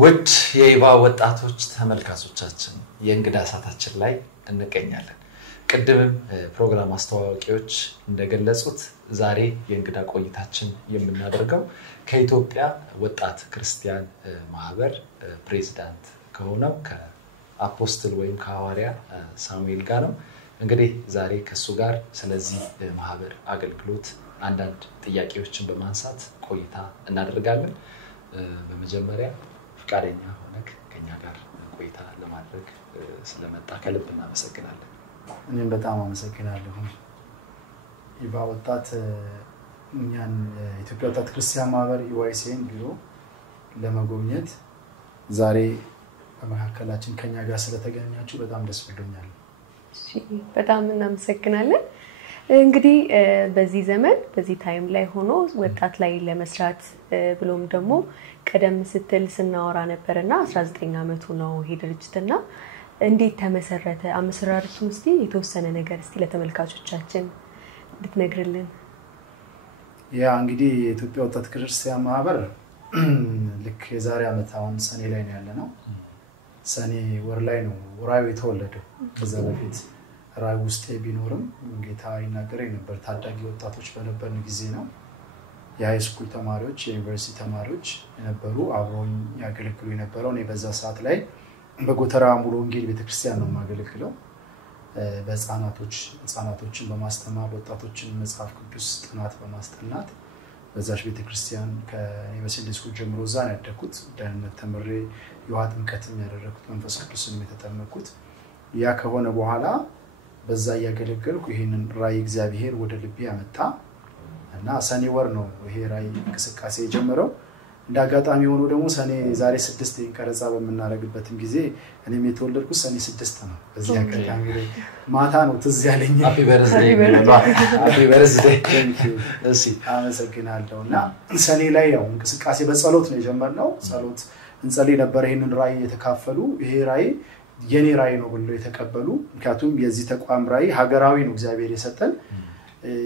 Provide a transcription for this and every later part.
ውድ የኢባ ወጣቶች ተመልካቾቻችን የእንግዳ ሰዓታችን ላይ እንገኛለን። ቀደም ፕሮግራም አስተዋዋቂዎች እንደገለጹት ዛሬ የእንግዳ ቆይታችን የምናደርገው ከኢትዮጵያ ወጣት ክርስቲያን ማህበር ፕሬዝዳንት ከሆነው ከአፖስትል ወይም ከሐዋርያ ሳሙኤል ጋር ነው። እንግዲህ ዛሬ ከሱ ጋር ስለዚህ ማህበር አገልግሎት አንዳንድ ጥያቄዎችን በማንሳት ቆይታ እናደርጋለን። በመጀመሪያ ፍቃደኛ ሆነክ ከኛ ጋር ቆይታ ለማድረግ ስለመጣ ከልብ እናመሰግናለን። እኔም በጣም አመሰግናለሁ። ኢባ ወጣት እኛን ኢትዮጵያ ወጣት ክርስቲያን ማህበር ኢዋይሲን ቢሮ ለመጎብኘት ዛሬ በመካከላችን ከኛ ጋር ስለተገናኛችሁ በጣም ደስ ብሎኛል። እሺ በጣም እናመሰግናለን። እንግዲህ በዚህ ዘመን በዚህ ታይም ላይ ሆኖ ወጣት ላይ ለመስራት ብሎም ደግሞ ቀደም ስትል ስናወራ ነበርና 19 አመቱ ነው ይሄ ድርጅትና እንዴት ተመሰረተ? አመሰራረቱን እስቲ የተወሰነ ነገር እስቲ ለተመልካቾቻችን እንድትነግርልን። ያ እንግዲህ የኢትዮጵያ ወጣት ክርስቲያን ማህበር ልክ የዛሬ አመት አሁን ሰኔ ላይ ነው ያለነው። ሰኔ ወር ላይ ነው ወራው የተወለደው። ከዛ በፊት ራይ ውስጥ ቢኖርም ጌታ ይናገረኝ ነበር። ታዳጊ ወጣቶች በነበርን ጊዜ ነው የሃይስኩል ተማሪዎች የዩኒቨርሲቲ ተማሪዎች የነበሩ አብሮኝ ያገለግሉ የነበረው። እኔ በዛ ሰዓት ላይ በጎተራ ሙሉ ወንጌል ቤተክርስቲያን ነው ማገለግለው። በህፃናቶችን በማስተማር ወጣቶችን መጽሐፍ ቅዱስ ጥናት በማስጠናት በዛሽ ቤተክርስቲያን ከዩኒቨርሲቲ ስኩል ጀምሮ እዛ ነው ያደኩት። ደህንነት ተምሬ የውሃ ጥምቀትም ያደረኩት መንፈስ ቅዱስንም የተጠመቅኩት። ያ ከሆነ በኋላ በዛ ያገለገልኩ ይሄንን ራይ እግዚአብሔር ወደ ልቤ ያመጣ እና ሰኔ ወር ነው ይሄ ራይ እንቅስቃሴ የጀመረው። እንዳጋጣሚ ሆኖ ደግሞ ሰኔ ዛሬ 6 ቀረጻ በመናረግበት ጊዜ እኔም የተወለድኩት ሰኔ 6 ነው። በዚህ አጋጣሚ ላይ ማታ ነው ትዝ ያለኝ። ሃፒ በርዝዴይ ሃፒ በርዝዴይ። እሺ አመሰግናለሁና ሰኔ ላይ ያው እንቅስቃሴ በጸሎት ነው የጀመርነው። ጸሎት እንጸልይ ነበር። ይሄንን ራይ የተካፈሉ ይሄ ራይ የኔ ራይ ነው ብለው የተቀበሉ ምክንያቱም የዚህ ተቋም ራይ ሀገራዊ ነው እግዚአብሔር የሰጠን።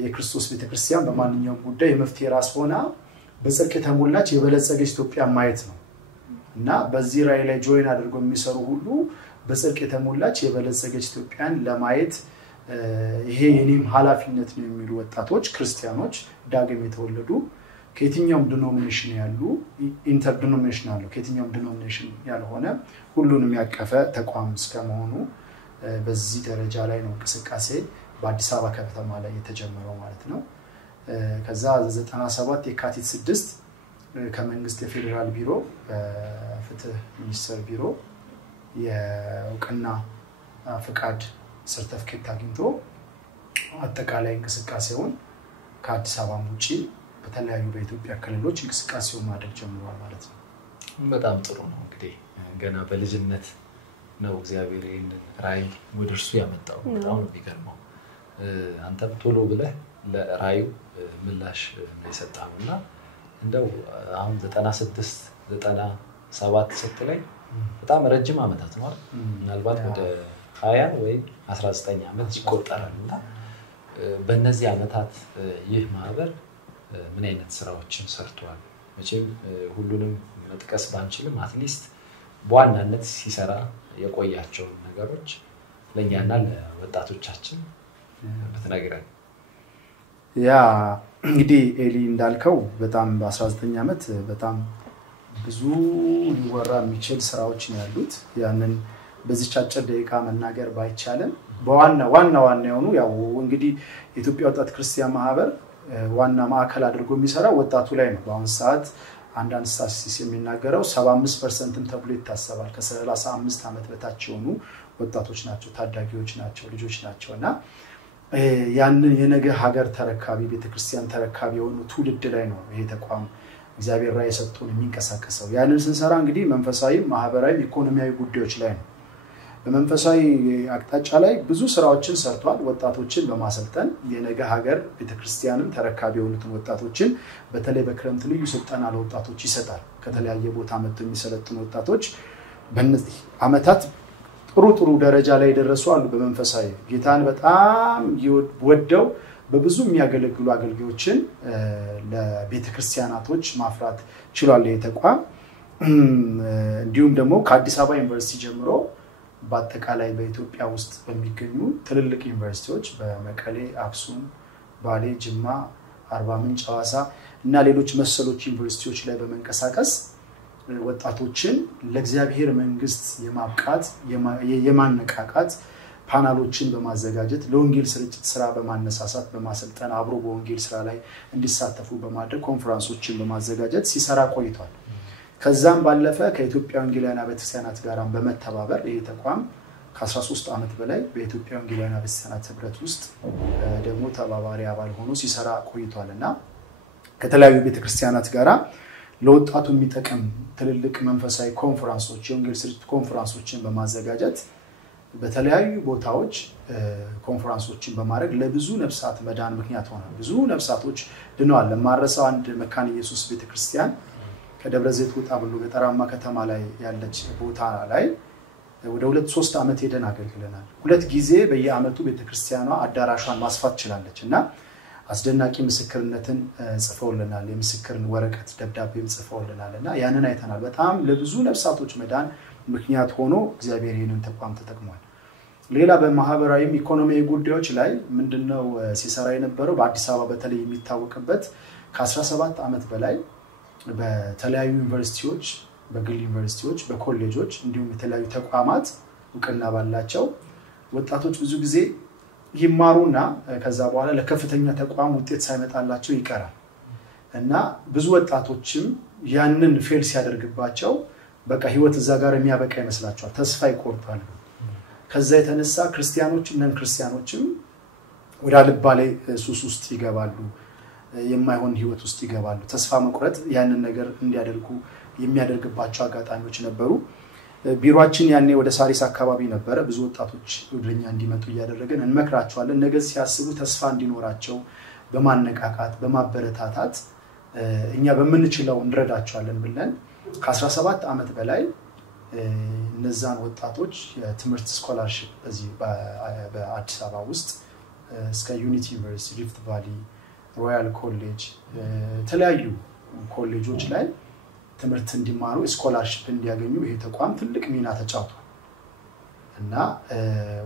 የክርስቶስ ቤተክርስቲያን በማንኛውም ጉዳይ የመፍትሄ ራስ ሆና በጽድቅ የተሞላች የበለጸገች ኢትዮጵያ ማየት ነው እና በዚህ ራይ ላይ ጆይን አድርገው የሚሰሩ ሁሉ በጽድቅ የተሞላች የበለጸገች ኢትዮጵያን ለማየት ይሄ የኔም ኃላፊነት ነው የሚሉ ወጣቶች ክርስቲያኖች ዳግም የተወለዱ ከየትኛውም ዲኖሚኔሽን ያሉ ኢንተርዲኖሚኔሽናል ነው ከየትኛውም ዲኖሚኔሽን ያልሆነ ሁሉንም ያቀፈ ተቋም እስከመሆኑ በዚህ ደረጃ ላይ ነው እንቅስቃሴ በአዲስ አበባ ከተማ ላይ የተጀመረው ማለት ነው። ከዛ 97 የካቲት 6 ከመንግስት የፌደራል ቢሮ ፍትህ ሚኒስቴር ቢሮ የእውቅና ፍቃድ ሰርቲፊኬት አግኝቶ አጠቃላይ እንቅስቃሴውን ከአዲስ አበባ ውጪ በተለያዩ በኢትዮጵያ ክልሎች እንቅስቃሴው ማድረግ ጀምሯል ማለት ነው። በጣም ጥሩ ነው። እንግዲህ ገና በልጅነት ነው እግዚአብሔር ይሄንን ራይ ወደርሱ ያመጣው። በጣም የሚገርመው አንተም ቶሎ ብለህ ለራዩ ምላሽ ነው የሰጣውና እንደው አሁን 96 97 ስትለኝ በጣም ረጅም አመታት ነው አይደል? ምናልባት ወደ 20 ወይ 19 አመት ይቆጠራልና በእነዚህ አመታት ይህ ማህበር ምን አይነት ስራዎችን ሰርቷል? መቼም ሁሉንም መጥቀስ ባንችልም አትሊስት በዋናነት ሲሰራ የቆያቸው ነገሮች ለኛና ለወጣቶቻችን በተናገረን። ያ እንግዲህ ኤሊ እንዳልከው በጣም በ19 አመት በጣም ብዙ ሊወራ የሚችል ስራዎች ነው ያሉት። ያንን በዚህ አጭር ደቂቃ መናገር ባይቻልም በዋና የሆኑ ያው እንግዲህ የኢትዮጵያ ወጣት ክርስቲያን ማህበር ዋና ማዕከል አድርጎ የሚሰራው ወጣቱ ላይ ነው። በአሁን ሰዓት አንዳንድ ስታቲስቲክስ የሚናገረው 75% ተብሎ ይታሰባል። ከ35 አመት በታች የሆኑ ወጣቶች ናቸው፣ ታዳጊዎች ናቸው፣ ልጆች ናቸውና ያንን የነገ ሀገር ተረካቢ ቤተክርስቲያን ተረካቢ የሆኑ ትውልድ ላይ ነው ይሄ ተቋም እግዚአብሔር ራይ የሰጡን የሚንቀሳቀሰው። ያንን ስንሰራ እንግዲህ መንፈሳዊ ማህበራዊ ኢኮኖሚያዊ ጉዳዮች ላይ ነው። በመንፈሳዊ አቅጣጫ ላይ ብዙ ስራዎችን ሰርቷል። ወጣቶችን በማሰልጠን የነገ ሀገር ቤተክርስቲያንም ተረካቢ የሆኑትን ወጣቶችን በተለይ በክረምት ልዩ ስልጠና ለወጣቶች ይሰጣል። ከተለያየ ቦታ መጥተው የሚሰለጥኑ ወጣቶች በእነዚህ አመታት ጥሩ ደረጃ ላይ ደረሱ አሉ። በመንፈሳዊ ጌታን በጣም ወደው በብዙ የሚያገለግሉ አገልጋዮችን ለቤተክርስቲያናቶች ማፍራት ችሏል ይሄ ተቋም። እንዲሁም ደግሞ ከአዲስ አበባ ዩኒቨርሲቲ ጀምሮ በአጠቃላይ በኢትዮጵያ ውስጥ በሚገኙ ትልልቅ ዩኒቨርሲቲዎች በመቀሌ፣ አክሱም፣ ባሌ፣ ጅማ፣ አርባ ምንጭ፣ ሐዋሳ እና ሌሎች መሰሎች ዩኒቨርሲቲዎች ላይ በመንቀሳቀስ ወጣቶችን ለእግዚአብሔር መንግስት የማብቃት የማነቃቃት ፓናሎችን በማዘጋጀት ለወንጌል ስርጭት ስራ በማነሳሳት በማሰልጠን አብሮ በወንጌል ስራ ላይ እንዲሳተፉ በማድረግ ኮንፈረንሶችን በማዘጋጀት ሲሰራ ቆይቷል። ከዛም ባለፈ ከኢትዮጵያ ወንጌላውያን ቤተክርስቲያናት ጋር በመተባበር ይሄ ተቋም ከ13 ዓመት በላይ በኢትዮጵያ ወንጌላውያን ቤተክርስቲያናት ህብረት ውስጥ ደግሞ ተባባሪ አባል ሆኖ ሲሰራ ቆይቷልና ከተለያዩ ቤተክርስቲያናት ጋራ ለወጣቱ የሚጠቅም ትልልቅ መንፈሳዊ ኮንፈረንሶች የወንጌል ስርጭት ኮንፈረንሶችን በማዘጋጀት በተለያዩ ቦታዎች ኮንፈረንሶችን በማድረግ ለብዙ ነፍሳት መዳን ምክንያት ሆነ። ብዙ ነፍሳቶች ድነዋል። ለማረሳው አንድ መካነ ኢየሱስ ቤተክርስቲያን ከደብረ ዘይት ወጣ ብሎ ገጠራማ ከተማ ላይ ያለች ቦታ ላይ ወደ 2-3 ዓመት ሄደን አገልግለናል። 2 ጊዜ በየዓመቱ ቤተክርስቲያኗ አዳራሿን ማስፋት ችላለችና አስደናቂ ምስክርነትን ጽፈውልናል። የምስክርን ወረቀት ደብዳቤም ጽፈውልናልና ያንን አይተናል። በጣም ለብዙ ነፍሳቶች መዳን ምክንያት ሆኖ እግዚአብሔር ይህንን ተቋም ተጠቅሟል። ሌላ በማህበራዊ ኢኮኖሚያዊ ጉዳዮች ላይ ምንድነው ሲሰራ የነበረው? በአዲስ አበባ በተለይ የሚታወቅበት ከ17 ዓመት በላይ በተለያዩ ዩኒቨርሲቲዎች፣ በግል ዩኒቨርሲቲዎች፣ በኮሌጆች እንዲሁም የተለያዩ ተቋማት እውቅና ባላቸው ወጣቶች ብዙ ጊዜ ይማሩና ከዛ በኋላ ለከፍተኛ ተቋም ውጤት ሳይመጣላቸው ይቀራል እና ብዙ ወጣቶችም ያንን ፌል ሲያደርግባቸው በቃ ህይወት እዛ ጋር የሚያበቃ ይመስላቸዋል፣ ተስፋ ይቆርጣሉ። ከዛ የተነሳ ክርስቲያኖችም ወደ አልባሌ ሱስ ውስጥ ይገባሉ፣ የማይሆን ህይወት ውስጥ ይገባሉ። ተስፋ መቁረጥ ያንን ነገር እንዲያደርጉ የሚያደርግባቸው አጋጣሚዎች ነበሩ። ቢሮአችን ያኔ ወደ ሳሪስ አካባቢ ነበረ። ብዙ ወጣቶች ወደኛ እንዲመጡ እያደረገን እንመክራቸዋለን። ነገ ሲያስቡ ተስፋ እንዲኖራቸው በማነቃቃት በማበረታታት እኛ በመንችለው እንረዳቸዋለን ብለን ከ17 ዓመት በላይ እነዛን ወጣቶች የትምህርት ስኮላርሺፕ በዚህ በአዲስ አበባ ውስጥ እስከ ዩኒቲ ዩኒቨርሲቲ፣ ሪፍት ቫሊ፣ ሮያል ኮሌጅ የተለያዩ ኮሌጆች ላይ ትምህርት እንዲማሩ ስኮላርሺፕ እንዲያገኙ ይሄ ተቋም ትልቅ ሚና ተጫውቷል እና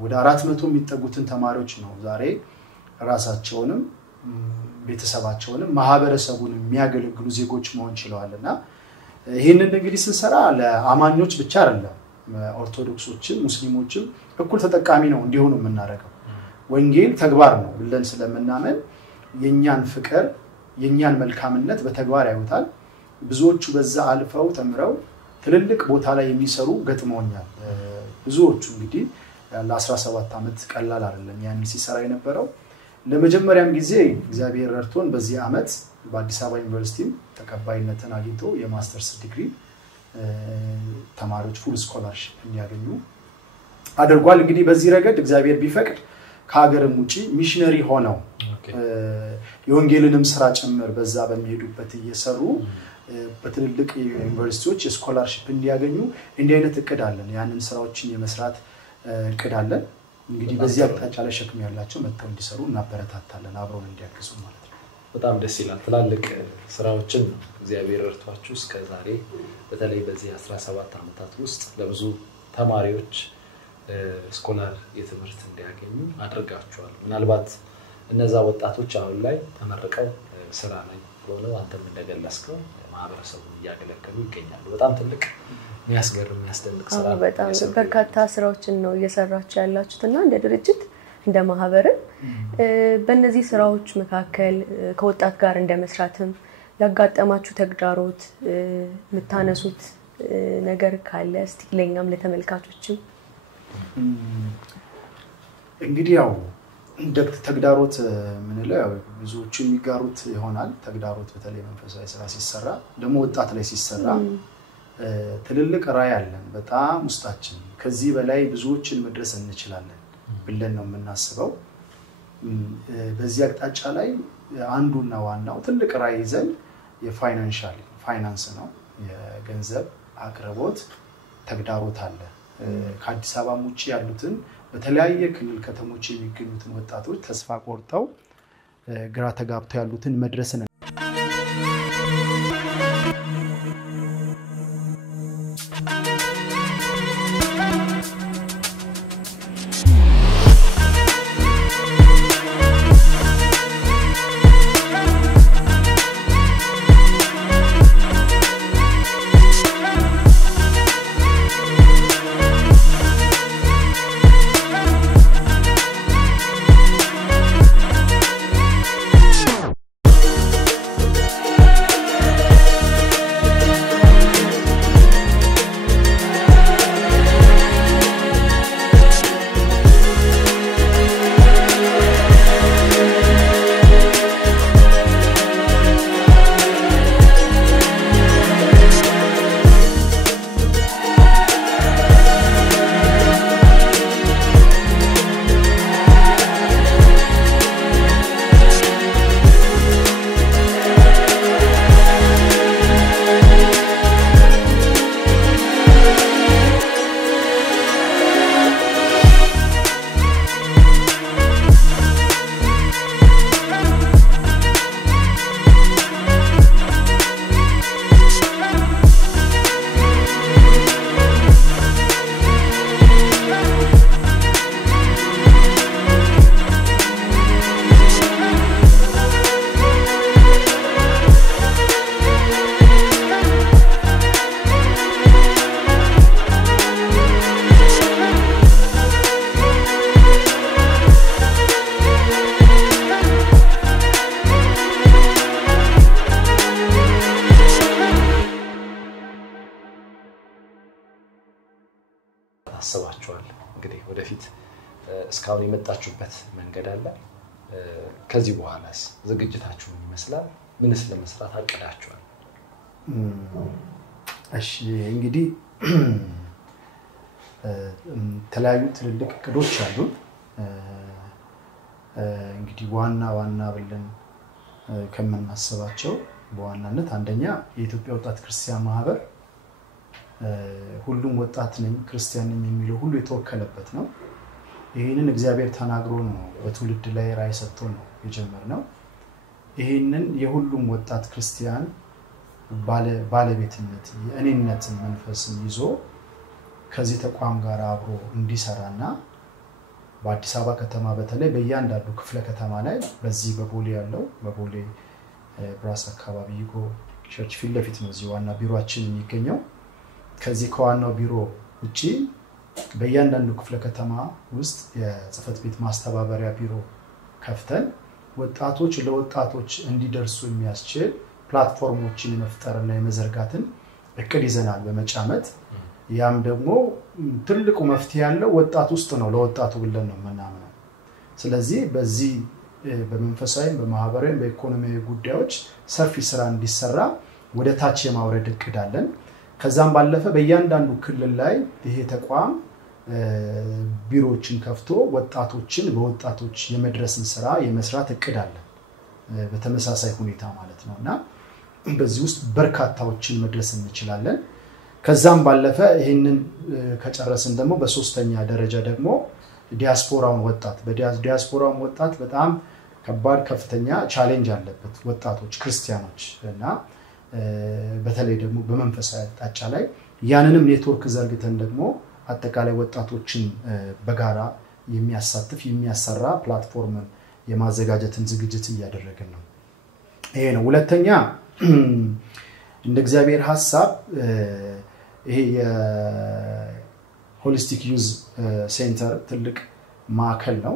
ወደ 400 የሚጠጉትን ተማሪዎች ነው ዛሬ ራሳቸውንም ቤተሰባቸውንም ማህበረሰቡን የሚያገለግሉ ዜጎች መሆን ችለዋልና ይሄንን እንግዲህ ስንሰራ ለአማኞች ብቻ አይደለም፣ ኦርቶዶክሶችም ሙስሊሞችም እኩል ተጠቃሚ ነው እንዲሆኑ የምናደርገው። ወንጌል ተግባር ነው ብለን ስለምናመን የኛን ፍቅር የኛን መልካምነት በተግባር ያዩታል። ብዙዎቹ በዛ አልፈው ተምረው ትልልቅ ቦታ ላይ የሚሰሩ ገጥመውኛል። ብዙዎቹ እንግዲህ ለ17 ዓመት ቀላል አይደለም ያን ሲሰራ የነበረው። ለመጀመሪያም ጊዜ እግዚአብሔር ረድቶን በዚህ ዓመት በአዲስ አበባ ዩኒቨርሲቲ ተቀባይነትን አግኝቶ የማስተርስ ዲግሪ ተማሪዎች ፉል ስኮላርሺፕ እንዲያገኙ አድርጓል። እንግዲህ በዚህ ረገድ እግዚአብሔር ቢፈቅድ ከሀገርም ውጪ ሚሽነሪ ሆነው የወንጌልንም ስራ ጭምር በዛ በሚሄዱበት እየሰሩ በትልልቅ ዩኒቨርሲቲዎች የስኮላርሺፕ እንዲያገኙ እንዲህ አይነት እቅድ አለን። ያንን ስራዎችን የመስራት እቅድ አለን። እንግዲህ በዚህ አቅጣጫ ላይ ሸክም ያላቸው መጥተው እንዲሰሩ እናበረታታለን፣ አብረውን እንዲያግዙ ማለት ነው። በጣም ደስ ይላል። ትላልቅ ስራዎችን እግዚአብሔር ረድቷችሁ እስከ ዛሬ በተለይ በዚህ 17 ዓመታት ውስጥ ለብዙ ተማሪዎች ስኮላር የትምህርት እንዲያገኙ አድርጋችኋል። ምናልባት እነዛ ወጣቶች አሁን ላይ ተመርቀው ስራ ላይ ሆነው አንተም እንደገለጽከው ማህበረሰቡን እያገለገሉ ይገኛሉ። በጣም ትልቅ የሚያስገርም የሚያስደንቅ ስራ ነው። በጣም በርካታ ስራዎችን ነው እየሰራችሁ ያላችሁትና እንደ ድርጅት እንደ ማህበር በእነዚህ ስራዎች መካከል ከወጣት ጋር እንደመስራትም ያጋጠማችሁ ተግዳሮት የምታነሱት ነገር ካለ እስቲ ለኛም ለተመልካቾችም። እንግዲህ ያው ተግዳሮት ምን ላይ ብዙዎቹ የሚጋሩት ይሆናል። ተግዳሮት በተለይ መንፈሳዊ ስራ ሲሰራ ደግሞ ወጣት ላይ ሲሰራ ትልልቅ ራዕይ አለን በጣም ውስጣችን። ከዚህ በላይ ብዙዎችን መድረስ እንችላለን ብለን ነው የምናስበው። በዚህ አቅጣጫ ላይ አንዱና ዋናው ትልቅ ራዕይ ይዘን የፋይናንስ ነው፣ የገንዘብ አቅርቦት ተግዳሮት አለ። ከአዲስ አበባ ውጪ ያሉትን በተለያየ ክልል ከተሞች የሚገኙትን ወጣቶች ተስፋ ቆርጠው ግራ ተጋብተው ያሉትን መድረስን ወደፊት እስካሁን የመጣችሁበት መንገድ አለ? ከዚህ በኋላስ ዝግጅታችሁ ምን ይመስላል? ምንስ ለመስራት አቅዳችኋል? እሺ እንግዲህ ተለያዩ ትልልቅ እቅዶች አሉ። እንግዲህ ዋና ብለን ከመናስባቸው በዋናነት አንደኛ የኢትዮጵያ ወጣት ክርስቲያን ማህበር ሁሉም ወጣት ነኝ ክርስቲያን ነኝ የሚለው ሁሉ የተወከለበት ነው። ይሄንን እግዚአብሔር ተናግሮ ነው በትውልድ ላይ ራዕይ ሰጥቶ ነው የጀመርነው። ይሄንን የሁሉም ወጣት ክርስቲያን ባለቤትነት የእኔነትን መንፈስን ይዞ ከዚህ ተቋም ጋር አብሮ እንዲሰራና በአዲስ አበባ ከተማ በተለይ በእያንዳንዱ ክፍለ ከተማ ላይ በዚህ በቦሌ ያለው በቦሌ ብራስ አካባቢ ይጎ ቸርች ፊት ለፊት ነው እዚህ ዋና ቢሮአችን የሚገኘው። ከዚህ ከዋናው ቢሮ ውጪ በእያንዳንዱ ክፍለ ከተማ ውስጥ የጽህፈት ቤት ማስተባበሪያ ቢሮ ከፍተን ወጣቶች ለወጣቶች እንዲደርሱ የሚያስችል ፕላትፎርሞችን መፍጠርና የመዘርጋትን እቅድ ይዘናል በመጫመት። ያም ደግሞ ትልቁ መፍትሄ ያለው ወጣት ውስጥ ነው ለወጣቱ ብለን ነው የምናምነው። ስለዚህ በዚህ በመንፈሳዊ በማህበራዊ በኢኮኖሚያዊ ጉዳዮች ሰፊ ስራ እንዲሰራ ወደ ታች የማውረድ እቅድ አለን። ከዛም ባለፈ በእያንዳንዱ ክልል ላይ ይሄ ተቋም ቢሮዎችን ከፍቶ ወጣቶችን በወጣቶች የመድረስን ስራ የመስራት እቅድ አለን በተመሳሳይ ሁኔታ ማለት ነውና በዚህ ውስጥ በርካታዎችን መድረስ እንችላለን። ከዛም ባለፈ ይሄንን ከጨረስን ደግሞ በሶስተኛ ደረጃ ደግሞ ዲያስፖራውን ወጣት በዲያስፖራውን ወጣት በጣም ከባድ ከፍተኛ ቻሌንጅ አለበት ወጣቶች ክርስቲያኖች እና በተለይ ደግሞ በመንፈሳዊ አቅጣጫ ላይ ያንንም ኔትወርክ ዘርግተን ደግሞ አጠቃላይ ወጣቶችን በጋራ የሚያሳትፍ የሚያሰራ ፕላትፎርም የማዘጋጀትን ዝግጅት እያደረግን ነው። ይሄ ነው። ሁለተኛ እንደ እግዚአብሔር ሐሳብ ይሄ የሆሊስቲክ ዩዝ ሴንተር ትልቅ ማዕከል ነው።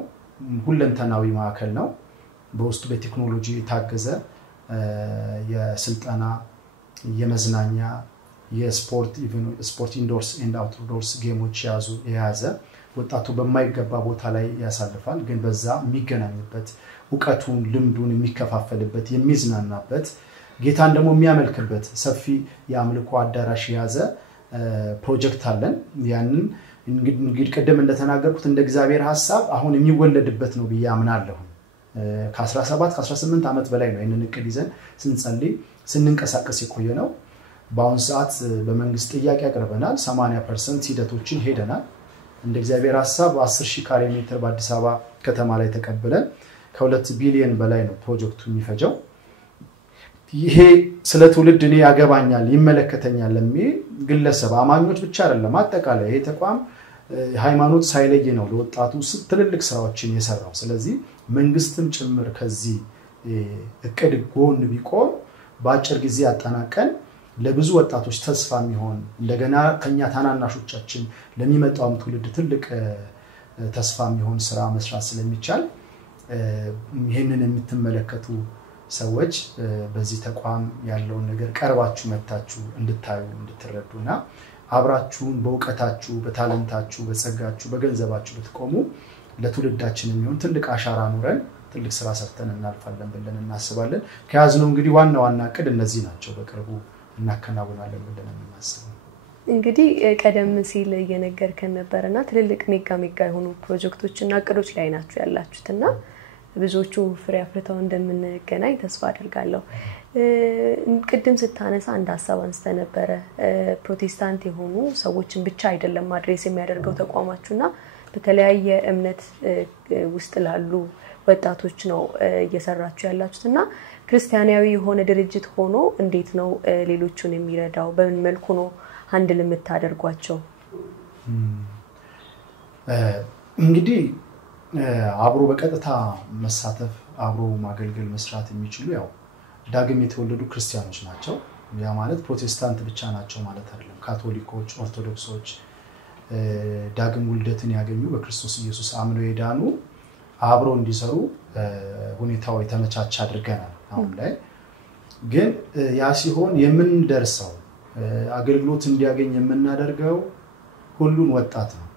ሁለንተናዊ ማዕከል ነው። በውስጡ በቴክኖሎጂ የታገዘ የስልጠና የመዝናኛ የስፖርት ኢንዶርስ ኤንድ አውትዶርስ ጌሞች የያዘ ወጣቱ በማይገባ ቦታ ላይ ያሳልፋል ግን በዛ የሚገናኝበት ዕውቀቱን ልምዱን የሚከፋፈልበት የሚዝናናበት ጌታን ደግሞ የሚያመልክበት ሰፊ የአምልኮ አዳራሽ የያዘ ፕሮጀክት አለን። ያንን እንግዲህ ቀደም እንደተናገርኩት እንደ እግዚአብሔር ሐሳብ አሁን የሚወለድበት ነው ብያምናለሁ። ከ17 ከ18 ዓመት በላይ ነው ይሄንን እቅድ ይዘን ስንጸልይ ስንንቀሳቀስ የቆየ ነው። በአሁን ሰዓት በመንግስት ጥያቄ አቅርበናል 80% ሂደቶችን ሄደናል። እንደ እግዚአብሔር ሐሳብ 10000 ካሬ ሜትር በአዲስ አበባ ከተማ ላይ ተቀብለን ከ2 ቢሊዮን በላይ ነው ፕሮጀክቱ የሚፈጀው። ይሄ ስለ ትውልድ እኔ ያገባኛል ይመለከተኛል ለሚል ግለሰብ አማኞች ብቻ አይደለም አጠቃላይ ይሄ ተቋም ሃይማኖት ሳይለይ ነው ለወጣቱ ትልልቅ ስራዎችን የሰራው። ስለዚህ መንግስትም ጭምር ከዚህ እቅድ ጎን ቢቆም በአጭር ጊዜ አጠናቀን ለብዙ ወጣቶች ተስፋ የሚሆን እንደገና ከኛ ታናናሾቻችን ለሚመጣው ትውልድ ትልቅ ተስፋ የሚሆን ስራ መስራት ስለሚቻል ይሄንን የምትመለከቱ ሰዎች በዚህ ተቋም ያለውን ነገር ቀርባችሁ መታችሁ እንድታዩ እንድትረዱና አብራችሁን በእውቀታችሁ በታለንታችሁ በጸጋችሁ በገንዘባችሁ ብትቆሙ ለትውልዳችን የሚሆን ትልቅ አሻራ ኑረን ትልቅ ስራ ሰርተን እናልፋለን ብለን እናስባለን። ከያዝነው እንግዲህ ዋና እቅድ እነዚህ ናቸው። በቅርቡ እናከናውናለን ብለን እናስባለን። እንግዲህ ቀደም ሲል እየነገርከን ነበርና ትልልቅ ሜጋ የሆኑ ፕሮጀክቶችና እቅዶች ላይ ናችሁ ያላችሁትና ብዙዎቹ ፍሬ አፍርተው እንደምንገናኝ ተስፋ አደርጋለሁ። ቅድም ስታነሳ አንድ ሐሳብ አንስተ ነበር ፕሮቴስታንት የሆኑ ሰዎችን ብቻ አይደለም ማድረስ የሚያደርገው ተቋማችሁና በተለያየ እምነት ውስጥ ላሉ ወጣቶች ነው እየሰራችሁ ያላችሁትና ክርስቲያናዊ የሆነ ድርጅት ሆኖ እንዴት ነው ሌሎቹን የሚረዳው? በምን መልኩ ነው ሃንድል የምታደርጓቸው? እንግዲህ አብሮ በቀጥታ መሳተፍ አብሮ ማገልገል መስራት የሚችሉ ያው ዳግም የተወለዱ ክርስቲያኖች ናቸው። ያ ማለት ፕሮቴስታንት ብቻ ናቸው ማለት አይደለም። ካቶሊኮች ኦርቶዶክሶች ዳግም ውልደትን ያገኙ በክርስቶስ ኢየሱስ አምነው የዳኑ አብሮ እንዲሰሩ ሁኔታው የተመቻቸ አድርገናል። አሁን ላይ ግን ያ ሲሆን የምንደርሰው አገልግሎት እንዲያገኝ የምናደርገው ሁሉን ወጣት ነው።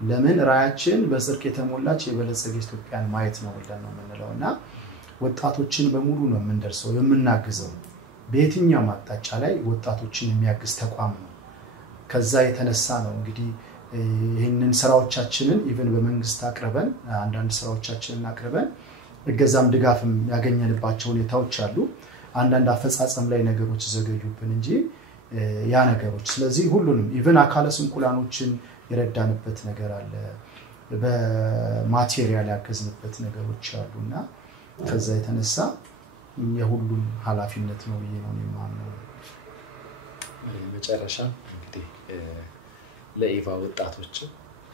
ለምን ራያችን በጽድቅ የተሞላች የበለጸገች ኢትዮጵያን ማየት ነው ብለን ነው የምንለውና ወጣቶችን በሙሉ ነው የምንደርሰው የምናግዘው በየትኛው አቅጣጫ ላይ ወጣቶችን የሚያግዝ ተቋም ነው ከዛ የተነሳ ነው እንግዲህ ይሄንን ስራዎቻችንን ኢቭን በመንግስት አቅርበን አንዳንድ ስራዎቻችንን አቅርበን እገዛም ድጋፍም ያገኘንባቸው ሁኔታዎች አሉ አንዳንድ አፈጻጸም ላይ ነገሮች ዘገዩብን እንጂ ያ ነገሮች ስለዚህ ሁሉንም ኢቭን አካለ ስንኩላኖችን ይረዳንበት ነገር አለ በማቴሪያል ያገዝንበት ነገሮች አሉና ከዛ የተነሳ የሁሉም ኃላፊነት ነው ብዬ ነው የማምነው መጨረሻ እንግዲህ ለኢቫ ወጣቶች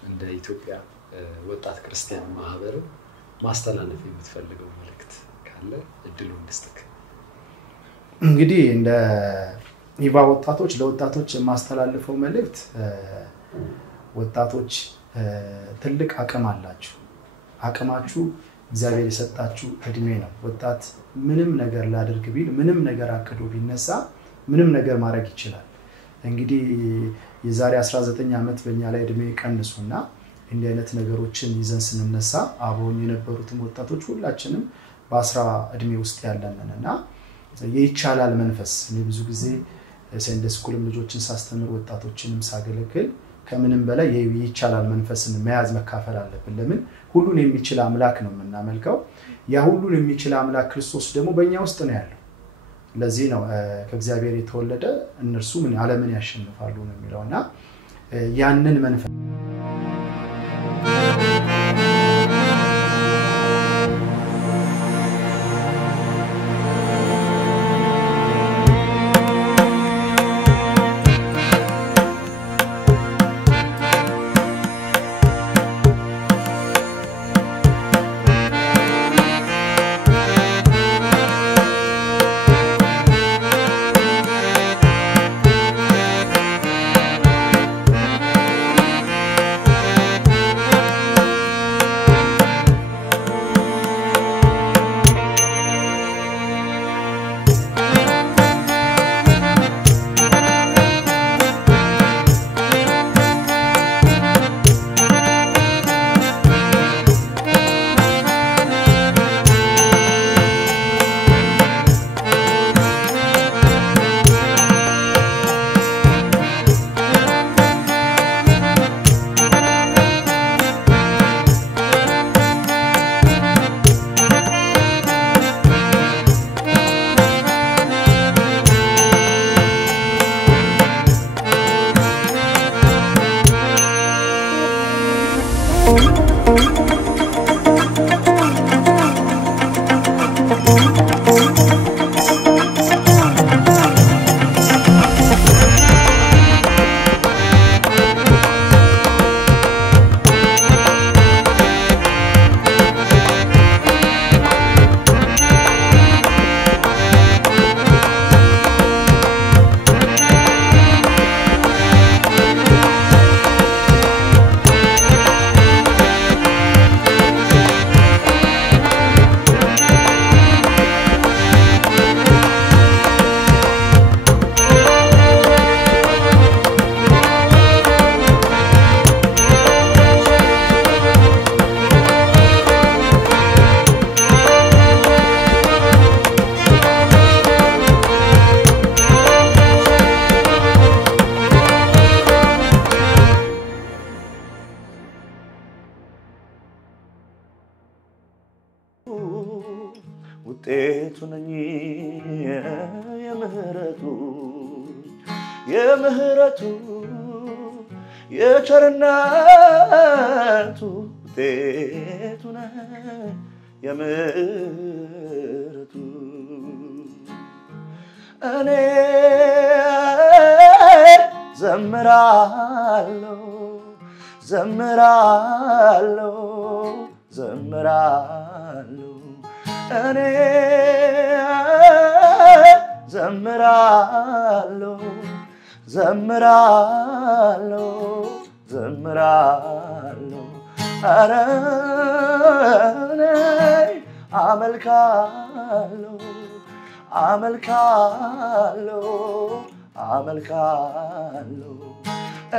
እንደ ኢትዮጵያ ወጣት ክርስቲያን ማህበር ማስተላለፍ የምትፈልገው መልእክት ካለ እድሉን ልስጥክ እንግዲህ እንደ ኢቫ ወጣቶች ለወጣቶች የማስተላልፈው መልእክት ወጣቶች ትልቅ አቅም አላችሁ አቅማችሁ እግዚአብሔር የሰጣችሁ እድሜ ነው ወጣት ምንም ነገር ላድርግ ቢል ምንም ነገር አቅዶ ቢነሳ ምንም ነገር ማድረግ ይችላል እንግዲህ የዛሬ 19 ዓመት በእኛ ላይ እድሜ ቀንሱና እንዲህ አይነት ነገሮችን ይዘን ስንነሳ አብሮን የነበሩት ወጣቶች ሁላችንም በ10 እድሜ ውስጥ ያለንና የይቻላል መንፈስ እኔ ብዙ ጊዜ ሰንደ ስኩልም ልጆችን ሳስተምር ወጣቶችንም ሳገለግል ከምንም በላይ የይቻላል መንፈስን መያዝ መካፈል አለብን ለምን ሁሉን የሚችል አምላክ ነው የምናመልከው ያ ሁሉን የሚችል አምላክ ክርስቶስ ደግሞ በእኛ ውስጥ ነው ያለው ለዚህ ነው ከእግዚአብሔር የተወለደ እነርሱ ምን ዓለምን ያሸንፋሉ ነው የሚለውና ያንን መንፈስ ውጤቱ ነኝ የምህረቱ የቸርነቱ ውጤቱ ነኝ የምህረቱ እኔ ዘምራለሁ እኔ ዘምራለሁ ኧረ እኔ አመልካለሁ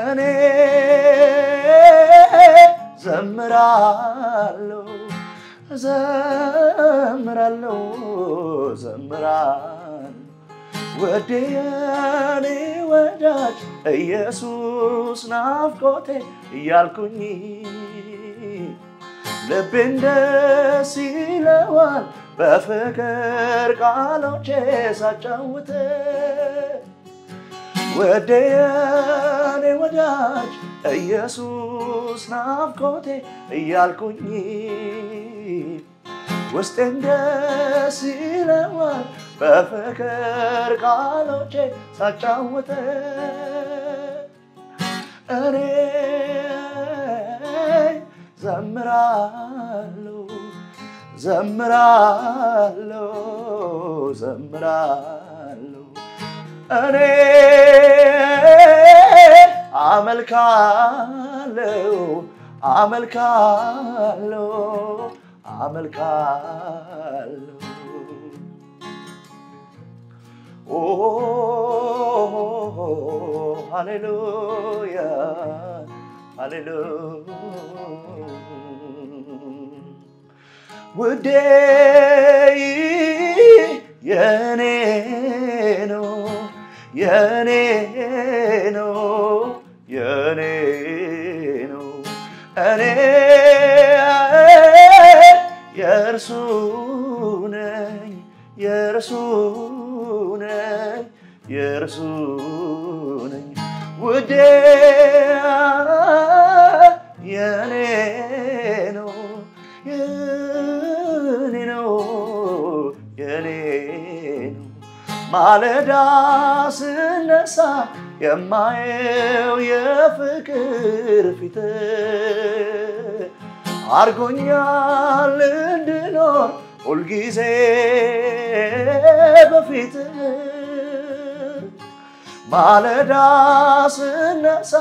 እኔ ዘምራለሁ ዘምራለሁ ዘምራለሁ ወደኔ ወዳጅ ኢየሱስ ናፍቆቴ እያልኩኝ ልቤን ደስ ይለዋል በፍቅር ቃሎቼ ሳጫውት ወደኔ ወዳጅ ኢየሱስ ናፍቆቴ እያልኩኝ ውስጤን ደስ ይለዋል በፍቅር ቃሎቼ ሳጫውት እኔ ዘምራለሁ ዘምራለሁ ዘምራለሁ እኔ አመልካለሁ አመልካለሁ አመልካለሁ ኦ ሃሌሉያ ሃሌሉያ ውዴ የኔ ነው የኔ ነው የኔ ነው እኔ የእርሱ ነኝ የእርሱ ነኝ የእርሱ ነኝ ውዴ የኔ ነው የኔ ነው የኔ ነው ማለዳ ስነሳ የማየው የፍቅር ፊት አርጎኛል እንድኖር ሁልጊዜ በፊት ማለዳ ስነሳ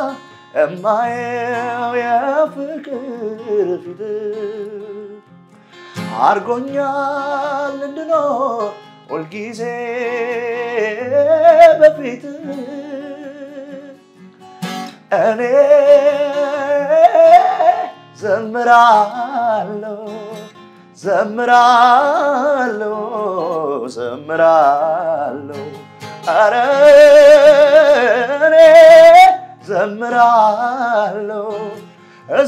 የማየው የፍቅር ፊት አርጎኛል እንድኖር ሁልጊዜ በፊት እኔ ዘምራለሁ ዘምራለሁ ዘምራለሁ ኧረ እኔ ዘምራለሁ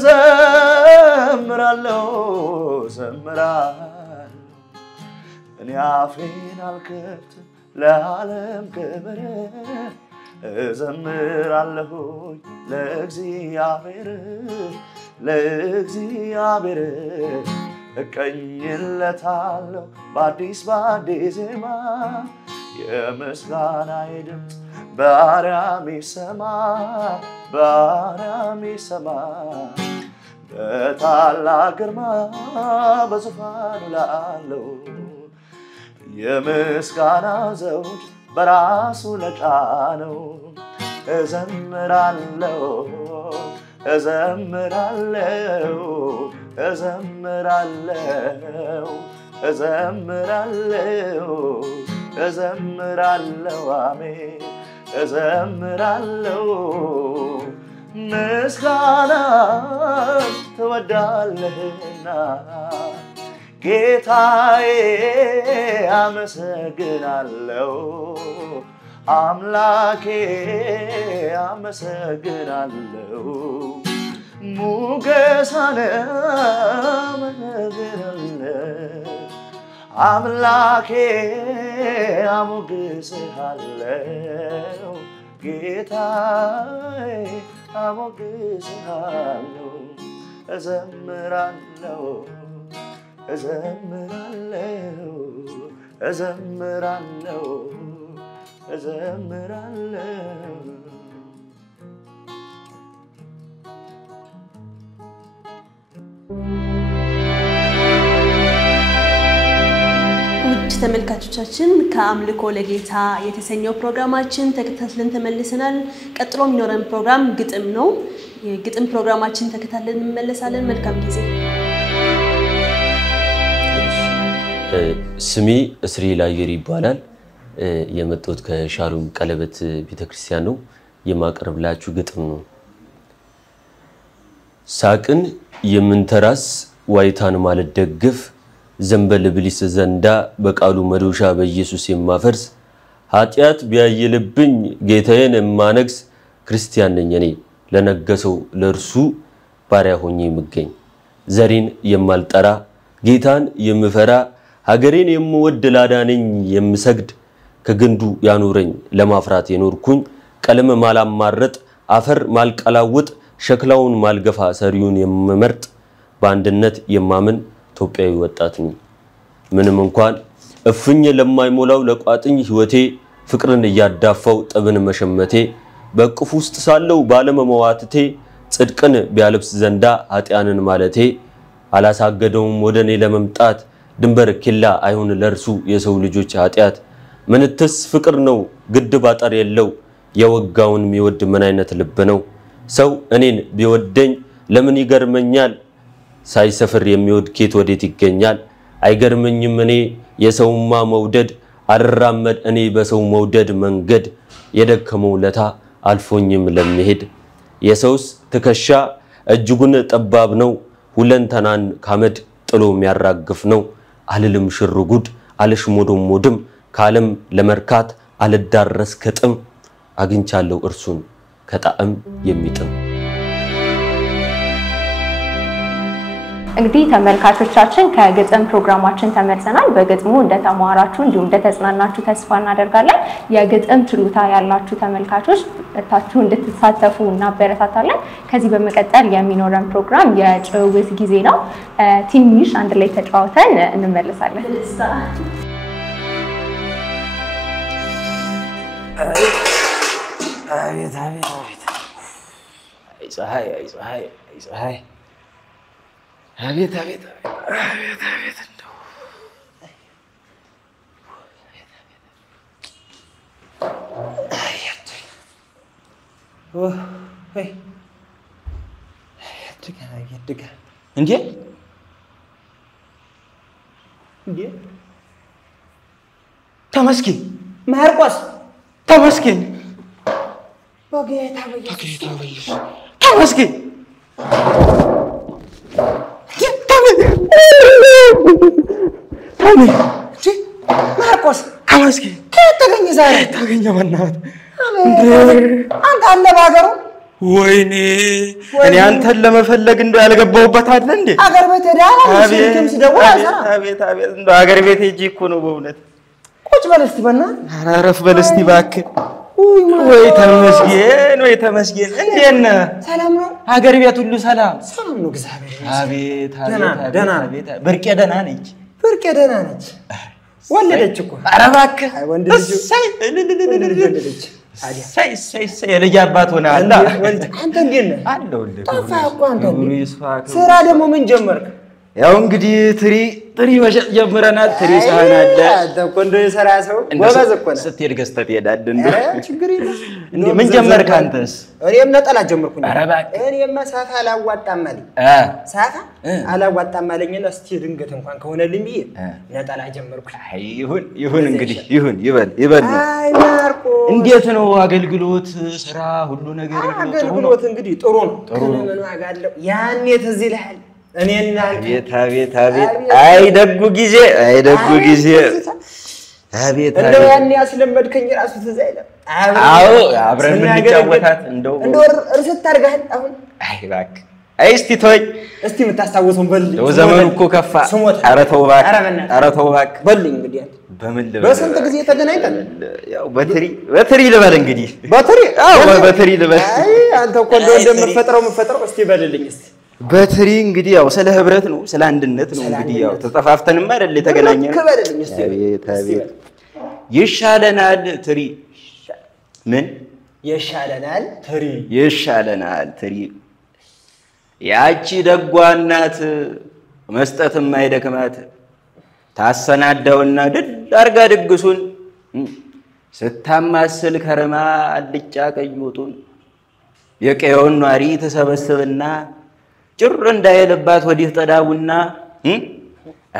ዘምራለሁ ዘምራለሁ እኔ አፌን አልከፍትም ለዓለም ክብር እዘምራለሁ ለእግዚአብሔር ለእግዚአብሔር እቀኝለታለሁ በአዲስ ዜማ የምስጋናዬ ድምፅ በአርያም ይሰማ በአርያም ይሰማ በታላቅ ግርማ በዙፋኑ ላለው የምስጋና ዘውድ በራሱ ለጫነው እዘምራለሁ እዘምራለሁ እዘምራለሁ እዘምራለሁ እዘምራለሁ አሜን እዘምራለሁ ምስጋና ትወዳለህና ጌታዬ አመሰግናለሁ አምላኬ አመሰግናለሁ ሙገሳነ አመሰግናለሁ አምላኬ አሞግስሃለሁ ጌታዬ አሞግስሃለሁ እዘምራለሁ እዘምራለሁ እዘምራለሁ እዘምራለሁ ውድ ተመልካቾቻችን ከአምልኮ ለጌታ የተሰኘው ፕሮግራማችን ተከታትለን ተመልሰናል። ቀጥሎ የሚኖረን ፕሮግራም ግጥም ነው። የግጥም ፕሮግራማችን ተከታትለን እንመለሳለን። መልካም ጊዜ። ስሜ እስራኤል አየር ይባላል። የመጣሁት ከሻሎም ቀለበት ቤተክርስቲያን ነው። የማቀርብላችሁ ግጥም ነው። ሳቅን የምንተራስ ዋይታን ማለት ደግፍ ዘንበል ብሊስ ዘንዳ በቃሉ መዶሻ በኢየሱስ የማፈርስ ኃጢያት ቢያየልብኝ ጌታዬን የማነግስ ክርስቲያን ነኝ እኔ ለነገሰው ለርሱ ባሪያ ሆኜ የምገኝ ዘሪን የማልጠራ ጌታን የምፈራ ሀገሬን የምወድ ላዳነኝ የምሰግድ ከግንዱ ያኖረኝ ለማፍራት የኖርኩኝ ቀለም ማላማረጥ አፈር ማልቀላውጥ ሸክላውን ማልገፋ ሰሪውን የምመርጥ በአንድነት የማምን ኢትዮጵያዊ ወጣት ነኝ ምንም እንኳን እፍኝ ለማይሞላው ለቋጥኝ ህይወቴ ፍቅርን ያዳፋው ጥብን መሸመቴ በቅፍ ውስጥ ሳለው ባለመዋትቴ ጽድቅን ቢያለብስ ዘንዳ ኃጢያንን ማለቴ አላሳገደውም ወደኔ ለመምጣት ድንበር ኪላ አይሁን ለርሱ የሰው ልጆች ኃጢያት ምንትስ ፍቅር ነው ግድ ባጠር የለው የወጋውን የሚወድ ምን አይነት ልብ ነው ሰው እኔን ቢወደኝ ለምን ይገርመኛል ሳይሰፍር የሚወድ ኬት ወዴት ይገኛል አይገርመኝም እኔ የሰውማ መውደድ አልራመድ እኔ በሰው መውደድ መንገድ የደከመው ለታ አልፎኝም ለሚሄድ የሰውስ ትከሻ እጅጉን ጠባብ ነው ሁለንተናን ካመድ ጥሎ የሚያራግፍ ነው አልልም ሽርጉድ አልሽሞዶሞድም ካለም ለመርካት አልዳረስ ከጥም አግኝቻለሁ እርሱን ከጣም የሚጥም እንግዲህ ተመልካቾቻችን ከግጥም ፕሮግራማችን ተመርሰናል በግጥሙ እንደተማራችሁ እንዲሁም እንደተጽናናችሁ ተስፋ እናደርጋለን የግጥም ችሎታ ያላችሁ ተመልካቾች እታችሁ እንድትሳተፉ እናበረታታለን ከዚህ በመቀጠል የሚኖረን ፕሮግራም የጭውውት ጊዜ ነው ትንሽ አንድ ላይ ተጫውተን እንመለሳለን አቤት አቤት ፀሐይ ፀሐይ ፀሐይ አቤት አቤት አቤት አቤት እንደው አያት ወይ አያት እንዴ ተመስገን ማርቆስ ተመስገን በጌታ በኢየሱስ ተመስገን ታሜ ማርቆስ ተመስገን ከተገኘ ዛሬ ታገኘ ማናት አንተ አለ ባገሩ ወይኔ እኔ አንተን ለመፈለግ እንደው ያልገባውበት አለ እንዴ አገር ቤት ዳላ ስልክም ሲደውል አይሰራ አቤት አቤት እንደው አገር ቤት ሄጂ እኮ ነው በእውነት ቁጭ በለስቲ በእናትህ አረፍ በለስቲ እባክህ ወይ ተመስገን እንዴት ነህ ሰላም ነው ሀገር ቤት ሁሉ ሰላም ነው እግዚአብሔር አቤት አቤት ብርቄ ደህና ነች ወለደች እኮ ኧረ እባክህ ወንድ ልጅ ሳይ የልጅ አባት ሆነ አላ አንተ እንዴት ነህ አለሁልህ ጠፋህ እኮ አንተ ስራ ደግሞ ምን ጀመርክ ያው እንግዲህ ትሪ መሸጥ ጀምረናል ትሪ ሳህን አለ አንተ እኮ እንደው የሰራ ሰው ጎበዝ እኮ ነህ ስትሄድ ገዝተህ ትሄዳለህ እንደው ችግር የለም እንዴ ምን ጀመርክ አንተስ እኔም ነጠላ ጀመርኩኝ ኧረ እባክህ እኔማ ሳፋ አላዋጣም አለኝ ሳፋ አላዋጣም አለኝና እስቲ ድንገት እንኳን ከሆነልኝ ብዬ ነጠላ ጀመርኩኝ አይ ይሁን እንግዲህ ይበል አይ ማርቆ እንዴት ነው አገልግሎት ስራ ሁሉ ነገር አገልግሎት እንግዲህ ጥሩ ነው ምን ዋጋ አለው ያኔ ትዝ ይልሃል እኔና አቤት አይደጉ ጊዜ አቤት እንደው ያኔ ያስለመድከኝ ራሱ ትዝ አይልም አዎ አብረን ምን እንጫወታት እንደው እርሰት አድርገሃል አሁን አይ እባክህ እስቲ ተወኝ እስቲ የምታስታውሰው በል ዘመኑ እኮ ከፋ ኧረ ተው እባክህ በል እንግዲህ በምን ልበል በስንት ጊዜ ተገናኝተን ያው በትሪ ልበል እንግዲህ በትሪ ልበል አይ አንተ እኮ እንደምትፈጥረው እስቲ በልልኝ እስቲ በትሪ እንግዲህ ያው ስለ ህብረት ነው ስለ አንድነት ነው እንግዲህ ያው ተጠፋፍተንም አይደል የተገናኘነው አቤት ይሻለናል ትሪ ምን ይሻለናል ትሪ ያቺ ደጓናት መስጠትም አይደክማት ታሰናዳውና ድል አርጋ ድግሱን ስታማስል ከረማ አልጫ ቀይወጡን የቀየውን ኗሪ ተሰበሰበና ጭር እንዳይልባት ወዲህ ተዳውና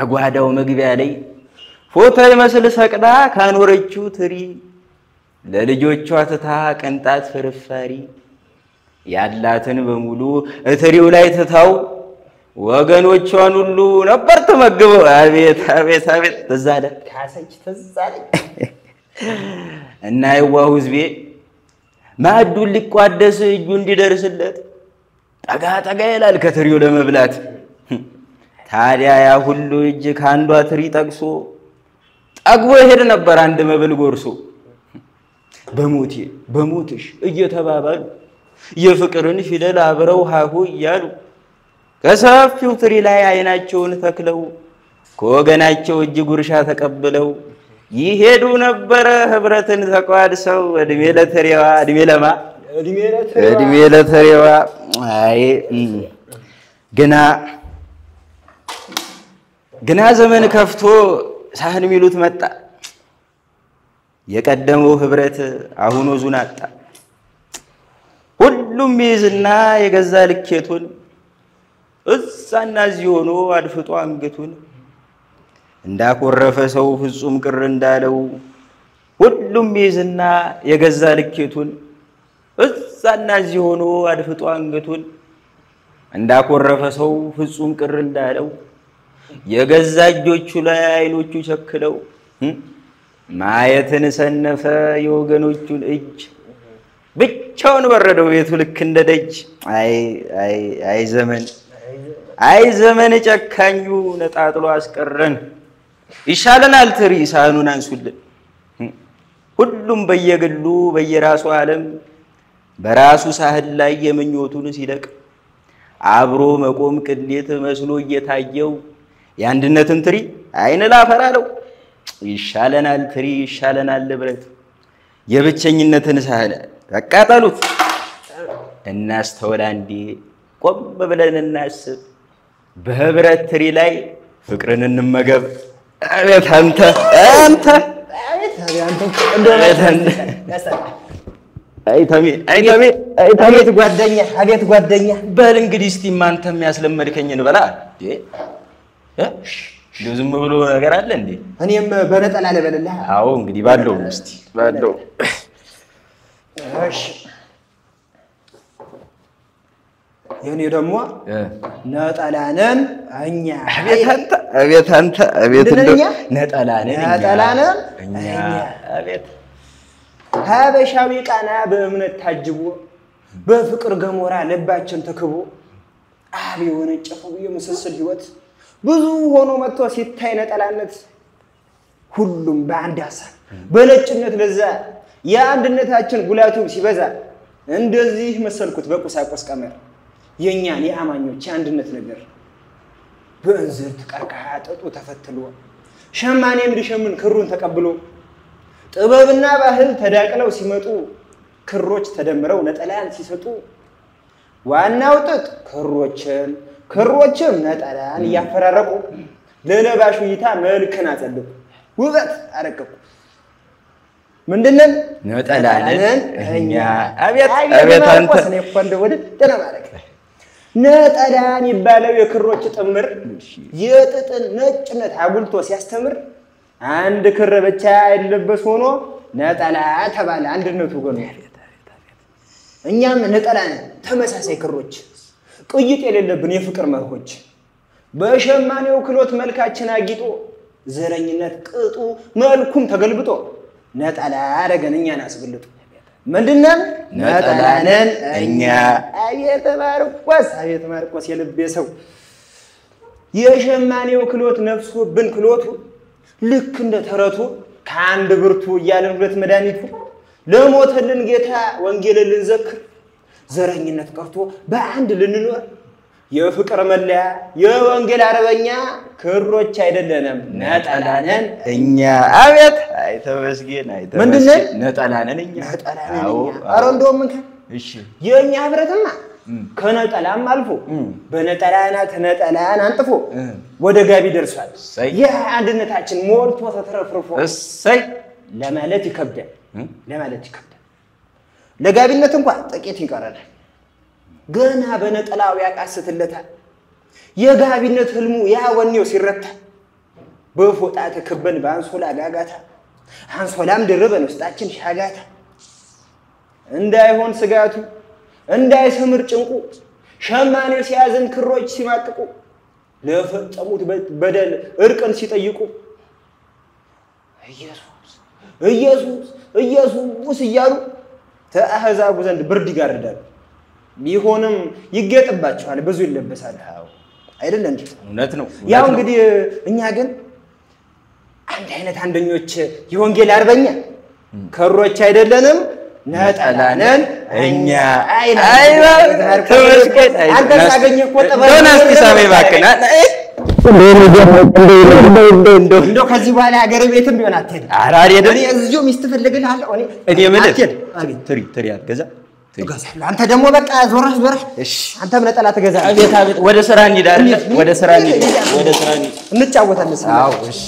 አጓዳው መግቢያ ላይ ፎቶ ይመስል ሰቅዳ ካኖረችው ትሪ ለልጆቿ ተታ ቀንጣት ፍርፋሪ ያላትን በሙሉ እትሪው ላይ ትታው ወገኖቿን ሁሉ ነበር ተመግበው። አቤት አቤት አቤት ትዝ አለ ካሰች ትዝ አለ እና የዋሁ ሕዝቤ ማዕዱን ሊቋደስ እጁ እንዲደርስለት ጠጋ ጠጋ ይላል ከትሪው ለመብላት። ታዲያ ያ ሁሉ እጅ ከአንዷ ትሪ ጠቅሶ ጠግቦ ይሄድ ነበር አንድ መብል ጎርሶ። በሞቴ በሞትሽ እየተባባሉ የፍቅርን ፊደል አብረው ሃሁ እያሉ ከሰፊው ትሪ ላይ አይናቸውን ተክለው ከወገናቸው እጅ ጉርሻ ተቀብለው ይሄዱ ነበረ ህብረትን ተቋድሰው። እድሜ ለትሪዋ እድሜ ለትሪዋ። አይ ግና ዘመን ከፍቶ ሳህን ሚሉት መጣ። የቀደመው ህብረት አሁን ወዙን አጣ። ሁሉም ይዝና የገዛ ልኬቱን እዛና እዚህ ሆኖ አድፍጦ አንገቱን እንዳኮረፈ ሰው ፍጹም ቅር እንዳለው ሁሉም ይዝና የገዛ ልኬቱን እዛና እዚህ ሆኖ አድፍጦ አንገቱን እንዳኮረፈ ሰው ፍጹም ቅር እንዳለው የገዛ እጆቹ ላይ አይኖቹ ቸክለው ማየትን ሰነፈ የወገኖቹን እጅ ብቻውን በረደው ቤቱ ልክ እንደ ደጅ። አይ ዘመን ጨካኙ ነጣጥሎ አስቀረን። ይሻለናል ትሪ ሳህኑን አንሱልን። ሁሉም በየግሉ በየራሱ ዓለም በራሱ ሳህን ላይ የምኞቱን ሲለቅ አብሮ መቆም ቅሌት መስሎ እየታየው የአንድነትን ትሪ አይን ላፈራለው። ይሻለናል ትሪ ይሻለናል ብረት የብቸኝነትን ሳህን አቃጠሉት። እናስተውል አንዴ ቆም ብለን እናስብ በህብረት ትሪ ላይ ፍቅርን እንመገብ። አቤት አንተ አቤት ጓደኛ በል እንግዲህ እስቲ ማንተም ያስለመድከኝን በላ። ዝም ብሎ ነገር አለ እንዴ? እኔም በነጠላ ልበልልህ። አዎ እንግዲህ ባለው እስቲ ባለው። እሺ የኔ ደግሞ ነጠላነን እኛ አቤት ነጠላነን እኛ አቤት ሀበሻዊ ቃና በእምነት ታጅቦ በፍቅር ገሞራ ልባችን ተክቦ አብ የወነጨፈው የምስስል ህይወት ብዙ ሆኖ መጥቶ ሲታይ ነጠላነት ሁሉም በአንድ ሀሳብ በነጭነት ለዛ የአንድነታችን ጉላቱ ሲበዛ እንደዚህ መሰልኩት በቁሳቁስ ቀመር የኛን የአማኞች የአንድነት ነገር በእንዝርት ቀርቀሃ ጥጡ ተፈትሎ ሸማኔም ሊሸምን ክሩን ተቀብሎ ጥበብና ባህል ተዳቅለው ሲመጡ ክሮች ተደምረው ነጠላን ሲሰጡ ዋናው ጥጥ ክሮችም ነጠላን እያፈራረቁ ለለባሹ እይታ መልክን አጸድቁ ውበት አረቀቁ። ምንድነው ነጠላነን እኛ አቤት አንተ ነጠላን ይባለው የክሮች ጥምር የጥጥን ነጭነት አጉልቶ ሲያስተምር አንድ ክር ብቻ አይለበስ ሆኖ ነጠላ ተባለ አንድነቱ ጎን። እኛም ነጠላን ተመሳሳይ ክሮች ቅይጥ የሌለብን የፍቅር መርሆች በሸማኔው ክሎት መልካችን አጊጦ ዘረኝነት ቅጡ መልኩም ተገልብጦ ነጠላ አረገን እኛን አስብልጡ። ምንድነው ነጠላነን እኛ አቤት ማርቆስ የልቤ ሰው የሸማኔው ክሎት ነፍሶብን ክሎቱ ልክ እንደ ተረቱ ከአንድ ብርቱ እያለን ሁለት መድኃኒቱ ለሞተልን ጌታ ወንጌልን ልንዘክር ዘረኝነት ቀርቶ በአንድ ልንኖር የፍቅር መለያ የወንጌል አረበኛ ክሮች አይደለንም ነጠላነን እኛ አቤት አይተመስገን ምንድነው ነጠላነን እኛ አዎ አረ እንደውም እሺ የኛ ህብረትማ ከነጠላም አልፎ በነጠላን አንጥፎ ወደ ጋቢ ደርሷል። የአንድነታችን ሞልቶ ተተረፍርፎ እሰይ ለማለት ይከብዳል ለጋቢነት እንኳን ጥቂት ይቀራል። ገና በነጠላው ያቃስትለታል የጋቢነት ህልሙ ያ ወኔው ሲረታ በፎጣ ተከበን በአንሶላ ጋጋታ አንሶላም ድርበን ውስጣችን ሻጋታ እንዳይሆን ስጋቱ እንዳይሰምር ጭንቁ ሸማኔ ሲያዝን ክሮች ሲማቅቁ ለፈጸሙት በደል እርቅን ሲጠይቁ ኢየሱስ እያሉ ተአህዛቡ ዘንድ ብርድ ይጋርዳሉ። ቢሆንም ይገጥባቸዋል፣ ብዙ ይለበሳል። አይደል እንዴ? እውነት ነው። ያው እንግዲህ እኛ ግን አንድ አይነት አንደኞች የወንጌል አርበኛ ከሮች አይደለንም፣ ነጠላነን እኛ አይባ ተመስገን። አንተ ሳገኘ ቆጠበ ዶናስ ተሳበ ባከና እንደው ከዚህ በኋላ ሀገር ቤትም ቢሆን አትሄድ። ኧረ አይደለም። እኔ እዚሁ ሚስት ፈልግልሃለሁ። እኔ ምን ትሪ አልገዛ ትገዛለህ። አንተ ደግሞ በቃ ዞረህ እሺ፣ አንተም ነጠላ ትገዛለህ። አቤት ወደ ስራ እንሂዳለን። ወደ ስራ እንሂድ። እንጫወታለን። አዎ እሺ